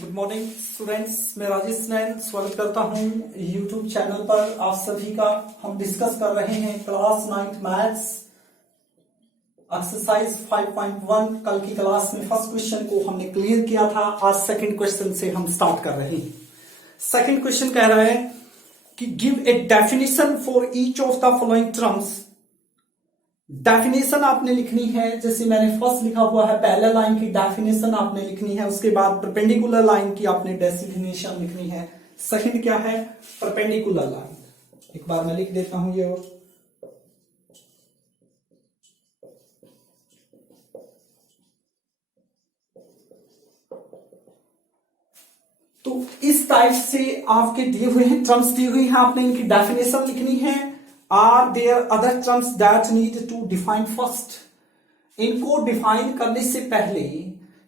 Good morning students, मैं राजेश नैन स्वागत करता हूं यूट्यूब चैनल पर आप सभी का। हम डिस्कस कर रहे हैं क्लास 9 मैथ्स एक्सरसाइज 5.1। कल की क्लास में फर्स्ट क्वेश्चन को हमने क्लियर किया था। आज सेकंड क्वेश्चन से हम स्टार्ट कर रहे हैं। सेकंड क्वेश्चन कह रहा है कि give a definition for each of the following terms. Definition आपने लिखनी है, जैसे मैंने फर्स्ट लिखा हुआ है पैरेलल लाइन की डेफिनेशन आपने लिखनी है, उसके बाद परपेंडिकुलर लाइन की आपने डेफिनेशन लिखनी है। सेकंड क्या है? Perpendicular line. एक बार मैं लिख देता हूं ये। और तो इस टाइप से आपके दिए हुए हैं टर्म्स दी हुई हैं, आपने इनकी डेफिनेशन लिखनी है। Are there other terms that need to define first. इनको डिफाइन करने से पहले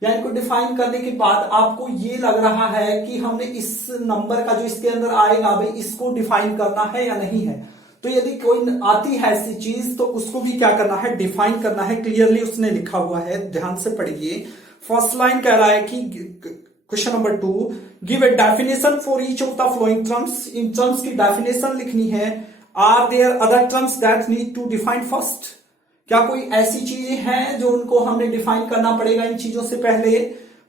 या इनको डिफाइन करने के बाद आपको ये लग रहा है कि हमने इस नंबर का जो इसके अंदर आएगा भाई इसको डिफाइन करना है या नहीं है। तो यदि कोई आती है ऐसी चीज तो उसको भी क्या करना है? डिफाइन करना है। क्लियरली उसने लिखा हुआ है, ध्यान से पढ़िए। फर्स्ट लाइन कह रहा है कि question number 2, give a definition for each of the following terms. इन टर्म्स की डेफिनेशन लिखनी है। Are there other terms that need to define first. क्या कोई ऐसी चीजें हैं जो उनको हमने डिफाइन करना पड़ेगा इन चीजों से पहले?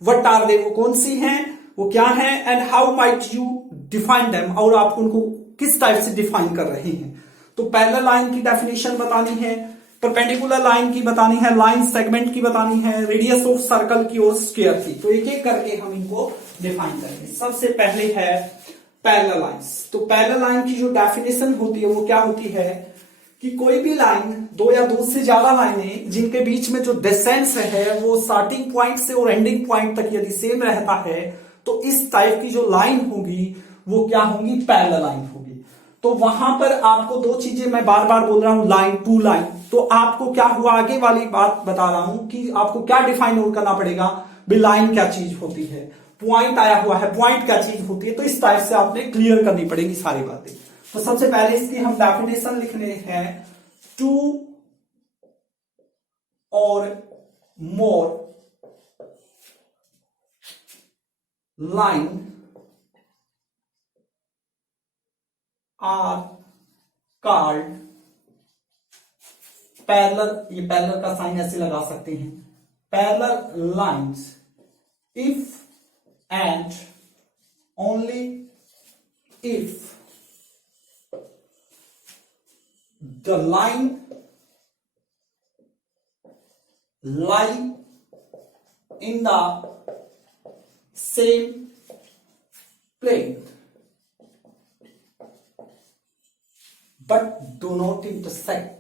व्हाट आर दे, वो कौन सी हैं, वो क्या है? And how might you define them, और आप उनको किस टाइप से डिफाइन कर रहे हैं। तो पैरेलल लाइन की डेफिनेशन बतानी है, परपेंडिकुलर लाइन की बतानी है, लाइन सेगमेंट की बतानी है, रेडियस ऑफ सर्कल की और स्क्वायर की। तो एक एक करके हम इनको डिफाइन करेंगे। सबसे पहले है पैरेलल लाइंस। तो पैरेलल लाइन की जो डेफिनेशन होती है वो क्या होती है कि कोई भी लाइन, दो या दो से ज्यादा लाइनें जिनके बीच में जो डिस्टेंस है वो स्टार्टिंग पॉइंट से और एंडिंग पॉइंट तक यदि सेम रहता है तो इस टाइप की जो लाइन होगी वो क्या होगी? पैरेलल लाइन होगी। तो वहां पर आपको दो चीजें मैं बार बार बोल रहा हूं, लाइन टू लाइन। तो आपको क्या हुआ, आगे वाली बात बता रहा हूं कि आपको क्या डिफाइन और करना पड़ेगा, भी लाइन क्या चीज होती है, पॉइंट आया हुआ है, पॉइंट क्या चीज होती है। तो इस टाइप से आपने क्लियर करनी पड़ेगी सारी बातें। तो सबसे पहले इसकी हम डेफिनेशन लिखने हैं। टू और more line are called parallel. ये पैरेलल का साइन ऐसे लगा सकते हैं, parallel lines if and only if the line lie in the same plane but do not intersect,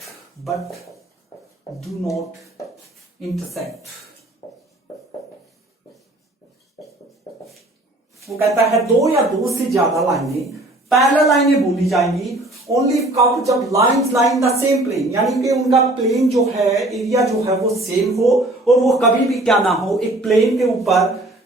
वो कहता है दो या दो से ज्यादा लाइनें पैरेलल लाइनें बोली जाएंगी ओनली कब, जब lines lie in the same plane, यानी कि उनका प्लेन जो है, एरिया जो है वो सेम हो और वो कभी भी क्या ना हो, एक प्लेन के ऊपर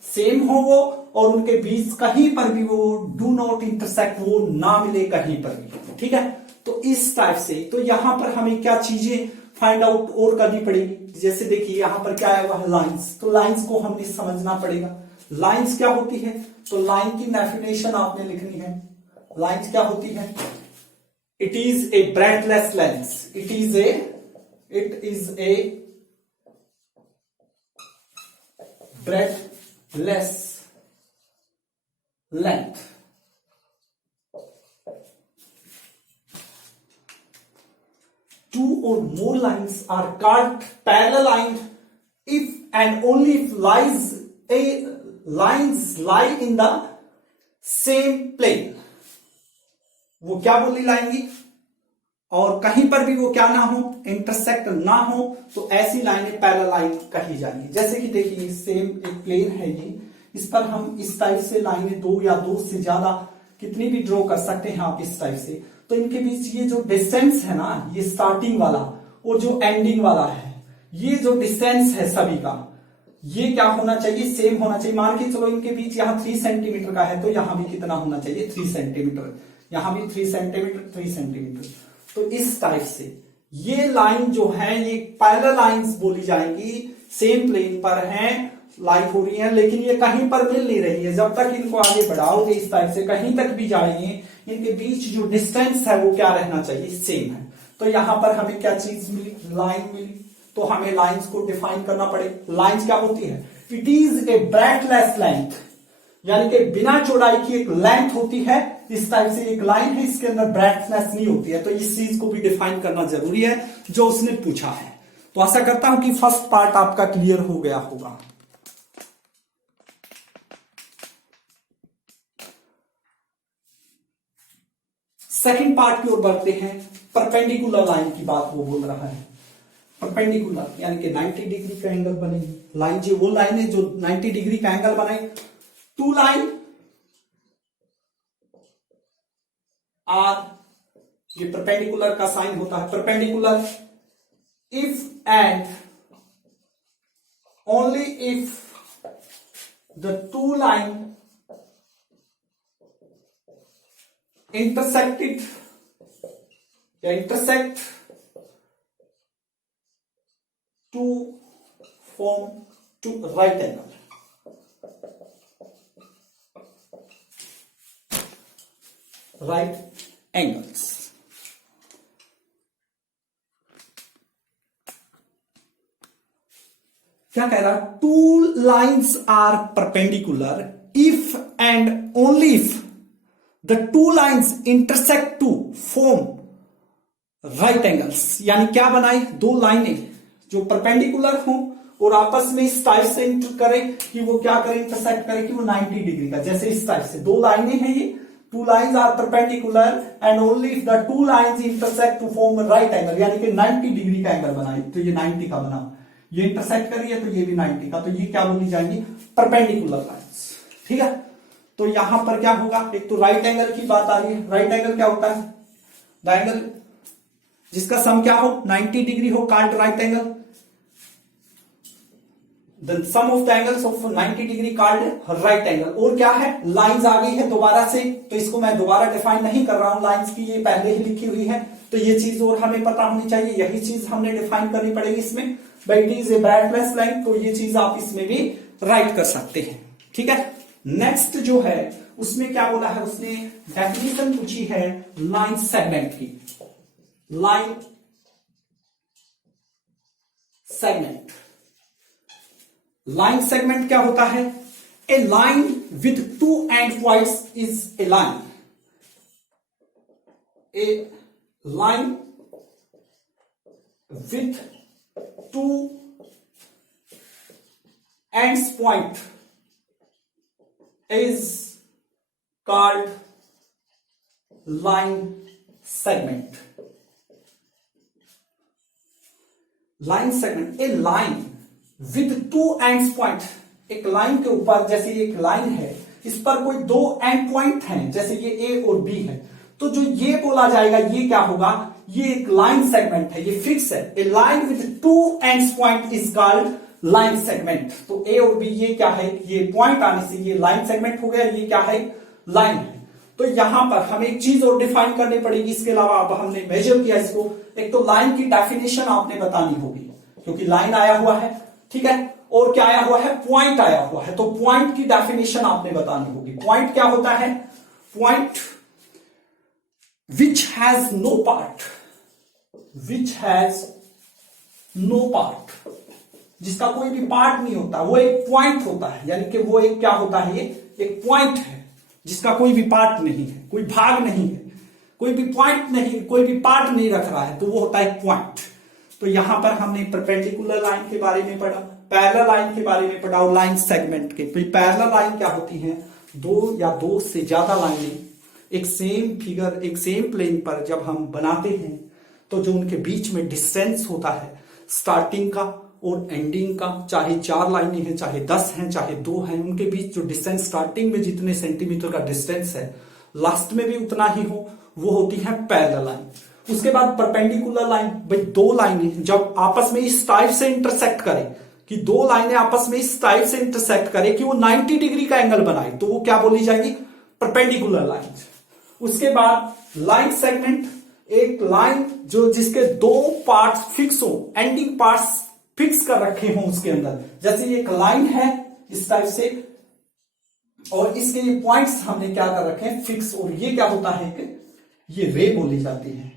सेम हो वो, और उनके बीच कहीं पर भी वो डू नॉट इंटरसेक्ट, वो ना मिले कहीं पर भी। ठीक है, तो इस टाइप से। तो यहां पर हमें क्या चीजें फाइंड आउट और करनी पड़ेगी। जैसे देखिए यहां पर क्या है, वह लाइंस। तो लाइंस को हमने समझना पड़ेगा। लाइंस क्या होती है? तो लाइन की डेफिनेशन आपने लिखनी है। लाइंस क्या होती है? It is a breadthless length. It is a breadthless length. Two or more lines are called parallel lines if and only if lines lie in the same plane. वो क्या बोली लाएंगी, और कहीं पर भी वो क्या ना हो, इंटरसेक्ट ना हो, तो ऐसी लाइनें पैरेलल लाइन कही जाएंगी। जैसे कि देखिए सेम एक प्लेन है ये, इस पर हम इस टाइप से लाइनें दो या दो से ज्यादा कितनी भी ड्रॉ कर सकते हैं आप इस टाइप से। तो इनके बीच ये जो डिस्टेंस है ना, ये स्टार्टिंग वाला और जो एंडिंग वाला है, ये जो डिस्टेंस है सभी का, ये क्या होना चाहिए? सेम होना चाहिए। मान के चलो इनके बीच यहाँ 3 सेंटीमीटर का है तो यहां भी कितना होना चाहिए? 3 सेंटीमीटर। यहां भी 3 सेंटीमीटर, 3 सेंटीमीटर। तो इस टाइप से ये लाइन जो है ये पैरेलल लाइंस बोली जाएंगी, सेम प्लेन पर हैं लाइक हो रही है, लेकिन ये कहीं पर मिल नहीं रही है। जब तक इनको आगे बढ़ाओगे इस टाइप से कहीं तक भी जाएंगे, इनके बीच जो डिस्टेंस है वो क्या रहना चाहिए, सेम है। तो यहां पर हमें क्या चीज मिली, लाइन मिली। तो हमें लाइंस को डिफाइन करना पड़े। लाइंस क्या होती है, it is a breathless length, यानी कि बिना चौड़ाई की एक लेंथ होती है। इस टाइप से एक लाइन है, इसके अंदर ब्रेथलेस नहीं होती है। तो इस चीज को भी डिफाइन करना जरूरी है जो उसने पूछा है। तो आशा करता हूं कि फर्स्ट पार्ट आपका क्लियर हो गया होगा। सेकंड पार्ट की ओर बढ़ते हैं। परपेंडिकुलर लाइन की बात वो बोल रहा है। परपेंडिकुलर यानी कि 90 डिग्री का एंगल बनेगी लाइन, जो वो लाइन है जो 90 डिग्री का एंगल बनाए। टू लाइन आर, ये परपेंडिकुलर का साइन होता है। Perpendicular if and only if the to line intersected या intersect to form to right angle, right angles। क्या कह रहा है, two lines are perpendicular if and only if the two lines intersect to form right angles। यानी क्या बनाए, दो लाइनें जो परपेंडिकुलर हो और आपस में इस टाइप से इंटर करें कि वो क्या करें, इंटरसेक्ट करें कि वो 90 डिग्री का, जैसे इस टाइप से दो लाइनें हैं ये। Two lines are perpendicular and only if the two lines intersect to form right angle, यानी कि 90 डिग्री का एंगल बनाए। तो ये 90 का बना, ये इंटरसेक्ट करिए तो ये भी 90 का, तो ये क्या बोली जाएंगी, परपेंडिकुलर लाइंस। ठीक है, तो यहां पर क्या होगा, एक तो राइट एंगल की बात आ रही है। राइट एंगल क्या होता है, द एंगल जिसका सम क्या हो, 90 डिग्री हो, called right angle. The sum of the angles of 90 degree called right angle. और क्या है, लाइंस आ गई है दोबारा से, तो इसको मैं दोबारा डिफाइन नहीं कर रहा हूं, लाइंस की ये पहले ही लिखी हुई है। तो ये चीज और हमें पता होनी चाहिए, यही चीज हमने डिफाइन करनी पड़ेगी इसमें। By it is a breadthless line, तो ये चीज आप इसमें भी राइट कर सकते हैं। ठीक है, नेक्स्ट जो है उसमें क्या बोला है, उसने डेफिनेशन पूछी है लाइन सेगमेंट की। लाइन सेगमेंट, लाइन सेगमेंट क्या होता है, a line with two end points is a line. A line with two ends point is called line segment। line segment, a line with two ends point। एक line के ऊपर, जैसे एक line है, इस पर कोई दो एंड पॉइंट हैं, जैसे ये ए और बी है, तो जो ये बोला जाएगा ये क्या होगा, ये एक लाइन सेगमेंट है, ये फिक्स है। A line with two ends point is called line segment. तो ए और बी ये क्या है, ये पॉइंट आने से ये लाइन सेगमेंट हो गया, ये क्या है, लाइन है। तो यहां पर हमें एक चीज और डिफाइन करनी पड़ेगी, इसके अलावा अब हमने मेजर किया इसको। एक तो लाइन की डेफिनेशन आपने बतानी होगी, क्योंकि लाइन आया हुआ है, ठीक है, और क्या आया हुआ है, पॉइंट आया हुआ है, तो पॉइंट की डेफिनेशन आपने बतानी होगी। पॉइंट क्या होता है, point which has no part, which has no part, जिसका कोई भी पार्ट नहीं होता, वो एक पॉइंट होता है। यानी कि वो एक क्या होता है, ये एक पॉइंट है जिसका कोई भी पार्ट नहीं है, कोई भाग नहीं है, कोई भी पॉइंट नहीं, कोई भी पार्ट नहीं रख रहा है, तो वो होता है पॉइंट। तो यहां पर हमने परपेंडिकुलर लाइन के बारे में पढ़ा, पैरेलल लाइन के बारे में पढ़ा और लाइन सेगमेंट के। पैरेलल लाइन क्या होती है, दो या दो से ज्यादा लाइनें एक सेम फिगर, एक सेम प्लेन पर जब हम बनाते हैं, तो जो उनके बीच में डिस्टेंस होता है स्टार्टिंग का और एंडिंग का, चाहे 4 लाइनें हैं, चाहे 10 हैं, चाहे 2 हैं, उनके बीच जो डिस्टेंस स्टार्टिंग में जितने सेंटीमीटर का डिस्टेंस है, लास्ट में भी उतना ही हो, वो होती है पैरेलल लाइन। उसके बाद परपेंडिकुलर लाइन, भाई दो लाइनें जब आपस में इस टाइप से इंटरसेक्ट करें, कि दो लाइनें आपस में इस टाइप से इंटरसेक्ट करें कि वो 90 डिग्री का एंगल बनाए, तो वो क्या बोली जाएगी, परपेंडिकुलर लाइन। उसके बाद लाइन सेगमेंट, एक लाइन जो जिसके दो पार्ट्स फिक्स हो, एंडिंग पार्ट्स फिक्स कर रखे हो उसके अंदर, जैसे ये एक लाइन है इस टाइप से, और इसके ये पॉइंट्स हमने क्या कर रखे हैं, फिक्स। और ये क्या होता है कि ये रे बोली जाती है,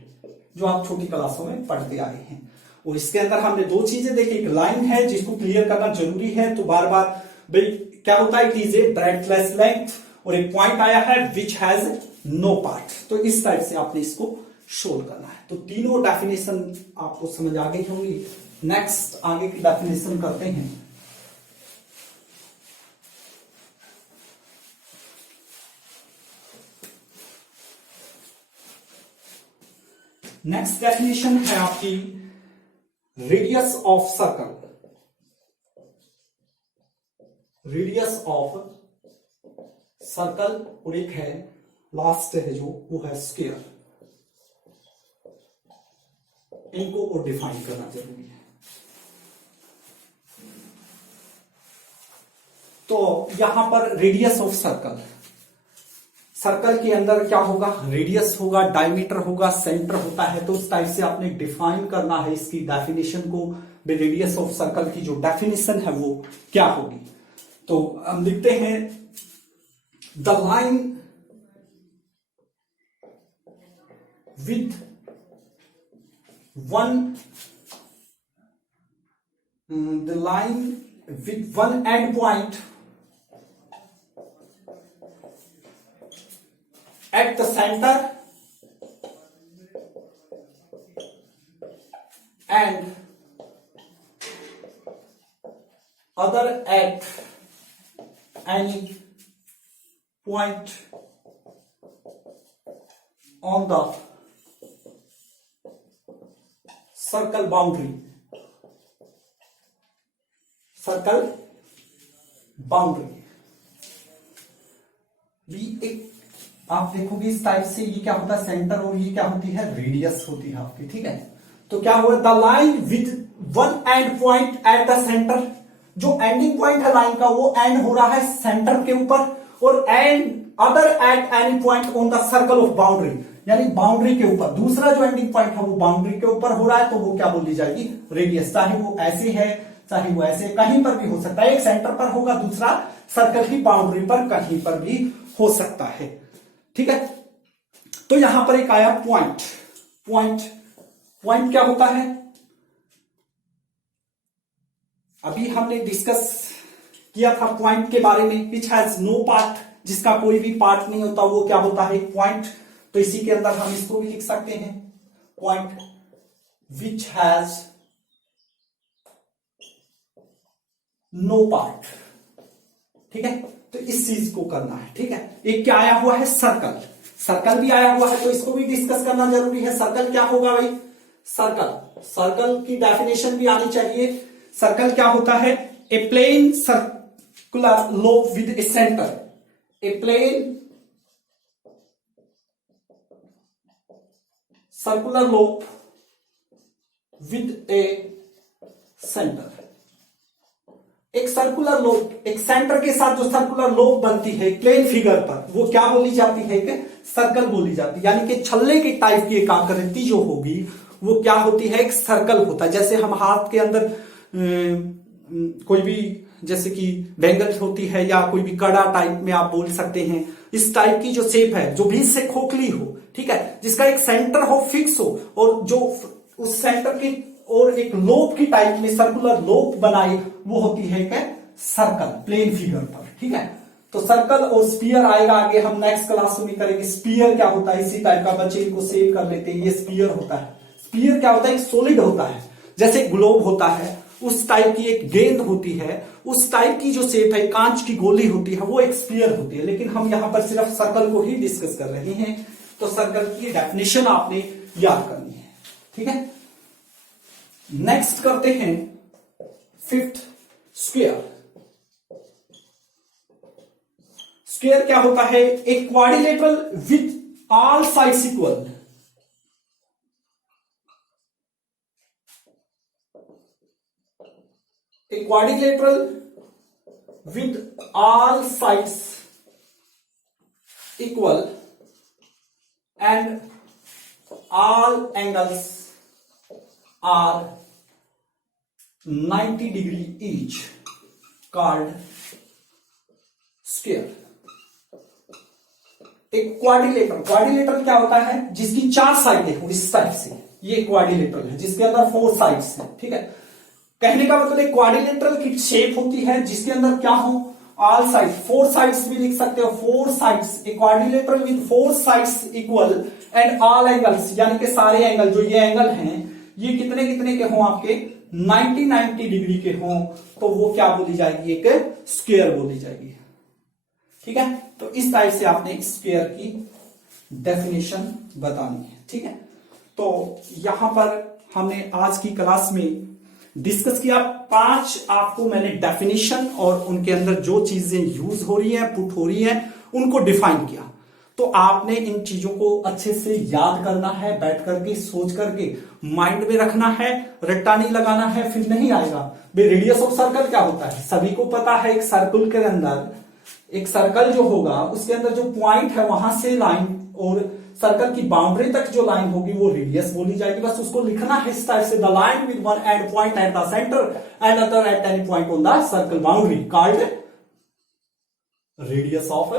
जो आप छोटी क्लासों में पढ़ते आए हैं। और इसके अंदर हमने दो चीजें देखी, एक लाइन है जिसको क्लियर करना जरूरी है, तो बार बार भाई क्या होता है, इट इज ए ब्रेडथलेस लेंथ, और एक पॉइंट आया है विच हैज नो पार्ट। तो इस टाइप से आपने इसको शोल्ड करना है। तो तीनों डेफिनेशन आपको समझ आ गई होंगी। नेक्स्ट आगे की डेफिनेशन करते हैं। नेक्स्ट डेफिनेशन है आपकी radius of circle. Radius of circle, और एक है लास्ट है जो, वो है स्क्वायर। इनको और डिफाइन करना जरूरी है। तो यहां पर रेडियस ऑफ सर्कल, सर्कल के अंदर क्या होगा, रेडियस होगा, डायमीटर होगा, सेंटर होता है। तो उस टाइप से आपने डिफाइन करना है इसकी डेफिनेशन को। रेडियस ऑफ सर्कल की जो डेफिनेशन है वो क्या होगी। तो हम लिखते हैं the line with one end point at the center and other at any point on the circle boundary. Circle boundary भी एक आप देखोगे इस टाइप से, ये क्या होता है सेंटर, और ये क्या होती है रेडियस होती है आपकी, ठीक है। तो क्या हुआ, the line with one end point at the centre, जो एंडिंग पॉइंट है लाइन का वो एंड हो रहा है सेंटर के ऊपर, और and other at any point on the circle of boundary, यानी बाउंड्री के ऊपर दूसरा जो एंडिंग पॉइंट है वो बाउंड्री के ऊपर हो रहा है, तो वो क्या बोली जाएगी, रेडियस। चाहे वो ऐसे है, चाहे वो ऐसे, कहीं पर भी हो सकता है। एक सेंटर पर होगा, दूसरा सर्कल की बाउंड्री पर कहीं पर भी हो सकता है, ठीक है। तो यहां पर एक आया पॉइंट। पॉइंट क्या होता है, अभी हमने डिस्कस किया था पॉइंट के बारे में, विच हैज नो पार्ट, जिसका कोई भी पार्ट नहीं होता, वो क्या होता है, एक पॉइंट। तो इसी के अंदर हम इसको भी लिख सकते हैं, point which has no part, ठीक है। तो इस चीज को करना है, ठीक है। एक क्या आया हुआ है, सर्कल। सर्कल भी आया हुआ है, तो इसको भी डिस्कस करना जरूरी है। सर्कल क्या होगा भाई, सर्कल की डेफिनेशन भी आनी चाहिए। सर्कल क्या होता है, a plane circular lobe with a centre. A plane circular lobe with a centre. एक सर्कुलर लोब, एक सेंटर के साथ जो सर्कुलर लोब बनती है प्लेन फिगर पर, वो क्या बोली जाती है, कि सर्कल बोली जाती है। यानी कि छल्ले के टाइप की एक आकृति जो होगी वो क्या होती है, एक सर्कल होता है। जैसे हम हाथ के अंदर कोई भी, जैसे कि बैंगल होती है, या कोई भी कड़ा टाइप में आप बोल सकते हैं, इस टाइप की जो शेप है, जो बीच से खोखली हो, ठीक है, जिसका एक सेंटर हो, फिक्स हो, और जो उस सेंटर की और एक लोब की टाइप में सर्कुलर लोब बनाई, वो होती है क्या, सर्कल, प्लेन फिगर पर, ठीक है। तो सर्कल और स्पीयर आएगा आगे, हम नेक्स्ट क्लास में करेंगे। स्पीयर क्या होता है, इसी टाइप का, बच्चे इनको सेव कर लेते हैं। ये स्पीयर होता है। स्पीयर क्या होता है, एक सॉलिड होता है, जैसे ग्लोब होता है, उस टाइप की एक गेंद होती है, उस टाइप की जो शेप है, कांच की गोली होती है, वो एक स्पीयर होती है। लेकिन हम यहां पर सिर्फ सर्कल को ही डिस्कस कर रहे हैं। तो सर्कल की डेफिनेशन आपने याद करनी है, ठीक है। नेक्स्ट करते हैं फिफ्थ, स्क्वायर। स्क्वायर क्या होता है, एक quadrilateral with all sides equal. A quadrilateral with all sides equal and all angles are 90 degree each, called square. एक क्वाड्रिलेटरल, क्वाड्रिलेटरल क्या होता है, जिसकी 4 साइडें हो इस टाइप से, ये क्वाड्रिलेटरल है जिसके अंदर 4 साइड्स हैं, ठीक है। कहने का मतलब एक क्वाड्रिलेटरल की शेप होती है जिसके अंदर क्या हो, ऑल साइड, 4 साइड्स भी लिख सकते हो, 4 sides, a quadrilateral with 4 sides equal and all angles, यानी कि सारे एंगल, जो ये एंगल हैं ये कितने कितने के हों आपके, 90 डिग्री के हों, तो वो क्या बोली जाएगी, एक स्क्वायर बोली जाएगी, ठीक है। तो इस टाइप से आपने स्क्वायर की डेफिनेशन बतानी है, ठीक है। तो यहां पर हमने आज की क्लास में डिस्कस किया 5 आपको मैंने डेफिनेशन और उनके अंदर जो चीजें यूज हो रही हैं, पुट हो रही हैं, उनको डिफाइन किया। तो आपने इन चीजों को अच्छे से याद करना है, बैठ करके सोच करके माइंड में रखना है, रट्टा नहीं लगाना है, फिर नहीं आएगा। रेडियस ऑफ सर्कल क्या होता है, सभी को पता है। एक सर्कल के अंदर, एक सर्कल जो होगा उसके अंदर जो पॉइंट है वहां से लाइन और सर्कल की बाउंड्री तक जो लाइन होगी वो रेडियस बोली जाएगी। बस उसको लिखना है इस टाइप से, the line with one end point at the center and other at any point on the circle boundary called radius of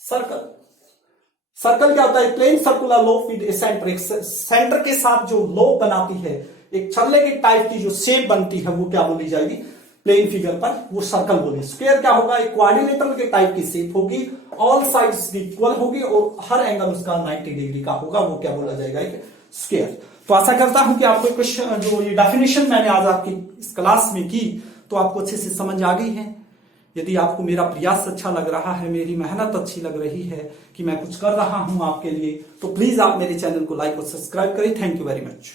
circle. Circle क्या होता है, plane circular lobe with a centre, एक सेंटर के साथ जो lobe बनाती है, एक छल्ले के टाइप की जो शेप बनती है वो क्या बोली जाएगी, प्लेन फिगर पर वो सर्कल बोले। स्क्वायर क्या होगा, एक क्वाड्रिलेटरल के टाइप की शेप होगी, ऑल साइड्स इक्वल होगी और हर एंगल उसका 90 डिग्री का होगा, वो क्या बोला जाएगा, एक स्क्वायर। तो आशा करता हूं कि आपको क्वेश्चन, जो ये डेफिनेशन मैंने आज आपकी इस क्लास में की, तो आपको अच्छे से समझ आ गई है। यदि आपको मेरा प्रयास अच्छा लग रहा है, मेरी मेहनत अच्छी लग रही है कि मैं कुछ कर रहा हूं आपके लिए, तो प्लीज आप मेरे चैनल को लाइक और सब्सक्राइब करें। Thank you very much.